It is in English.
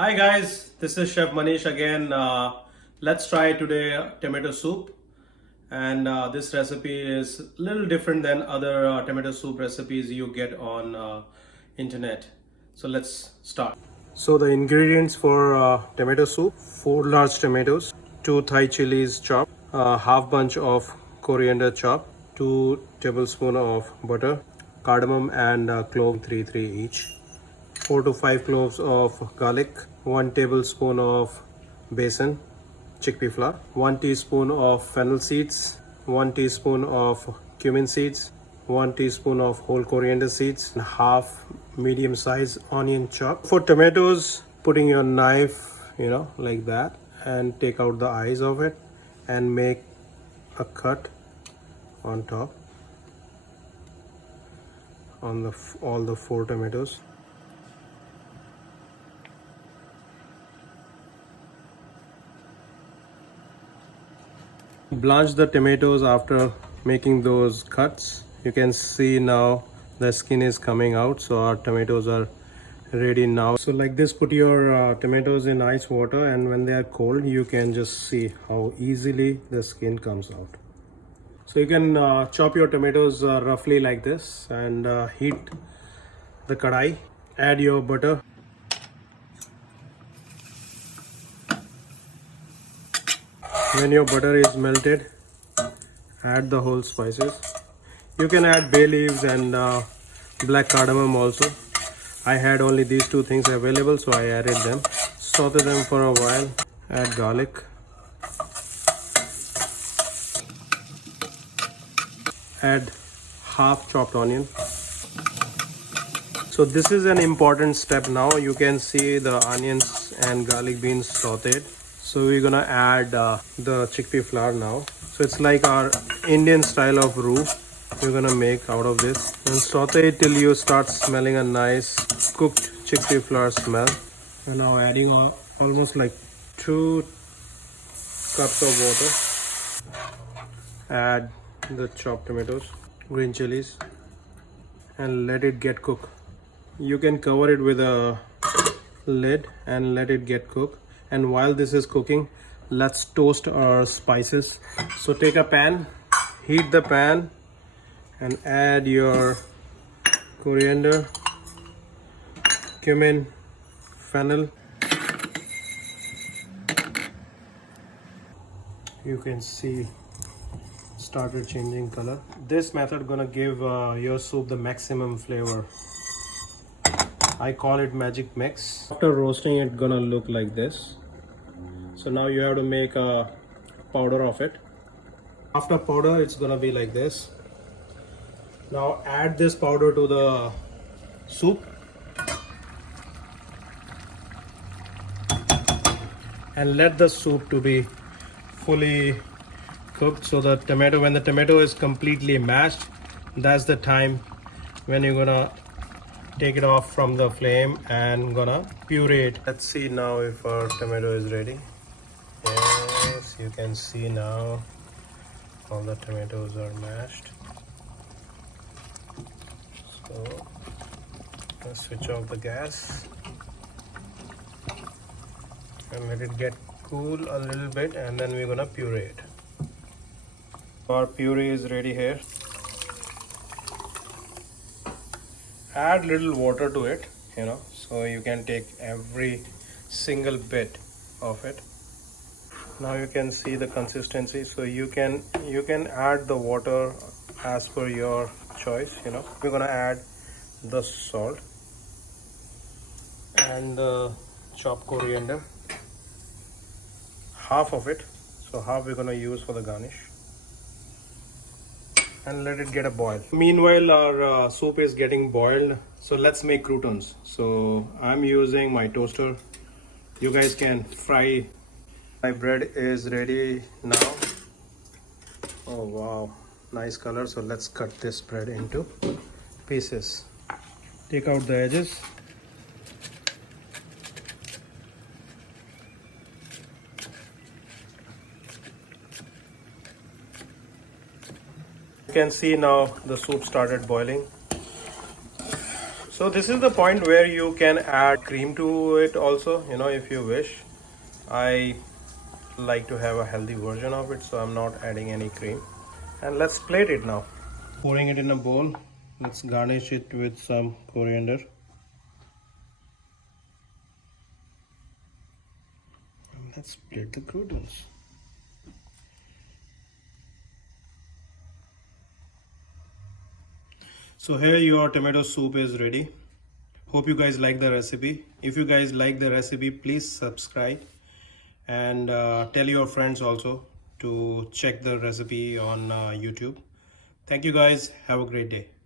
Hi guys, this is Chef Manish again. Let's try today tomato soup, and this recipe is a little different than other tomato soup recipes you get on internet. So let's start. So the ingredients for tomato soup: 4 large tomatoes, 2 Thai chilies chopped, half bunch of coriander chopped, 2 tablespoons of butter, cardamom and clove 3 each. 4 to 5 cloves of garlic, 1 tablespoon of besan, chickpea flour, 1 teaspoon of fennel seeds, 1 teaspoon of cumin seeds, 1 teaspoon of whole coriander seeds, and half medium size onion chopped. For tomatoes, putting your knife, like that, and take out the eyes of it and make a cut on top on all the 4 tomatoes. Blanch the tomatoes after making those cuts. You can see now the skin is coming out, so our tomatoes are ready now. So like this, put your tomatoes in ice water, and when they are cold you can just see how easily the skin comes out. So you can chop your tomatoes roughly like this, and heat the kadai. Add your butter. When your butter is melted, add the whole spices. You can add bay leaves and black cardamom also. I had only these 2 things available, so I added them. Saute them for a while. Add garlic. Add half chopped onion. So this is an important step now. You can see the onions and garlic being sauteed. So we're gonna add the chickpea flour now. So it's like our Indian style of roux we're gonna make out of this, and saute it till you start smelling a nice cooked chickpea flour smell. And now adding almost like 2 cups of water. Add the chopped tomatoes, green chilies, and let it get cooked. You can cover it with a lid and let it get cooked. And while this is cooking, let's toast our spices. So take a pan, heat the pan, and add your coriander, cumin, fennel. You can see started changing color. This method gonna give your soup the maximum flavor. I call it magic mix. After roasting, it gonna look like this. So now you have to make a powder of it. After powder, it's gonna be like this. Now add this powder to the soup and let the soup to be fully cooked. So the tomato, when the tomato is completely mashed, that's the time when you're gonna take it off from the flame and gonna puree it. Let's see now if our tomato is ready. Yes, you can see now all the tomatoes are mashed. So let's switch off the gas and let it get cool a little bit, and then we're gonna puree it. Our puree is ready here. Add little water to it, so you can take every single bit of it. Now you can see the consistency, so you can add the water as per your choice. We're gonna add the salt and the chopped coriander, half of it, so half we're gonna use for the garnish, and let it get a boil. Meanwhile, our soup is getting boiled, so let's make croutons. So I'm using my toaster. You guys can fry. My bread is ready now. Oh wow, nice color. So let's cut this bread into pieces. Take out the edges. You can see now the soup started boiling. So this is the point where you can add cream to it also, you know, if you wish. I like to have a healthy version of it, so I'm not adding any cream. And let's plate it now. Pouring it in a bowl, let's garnish it with some coriander. And let's plate the croutons. So here your tomato soup is ready. Hope you guys like the recipe. If you guys like the recipe, please subscribe and tell your friends also to check the recipe on YouTube. Thank you guys. Have a great day.